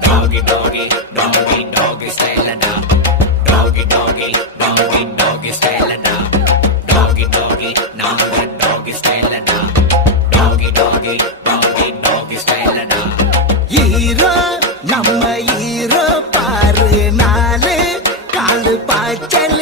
Doggy, doggy, doggy, doggy style da. Doggy, doggy, doggy, doggy style da. Doggy, doggy, naanga doggy style da. Doggy, doggy, doggy, doggy style da. ஈரோ நம்ம ஈரோ பாரு நாலு காலு பாய்ச்சல்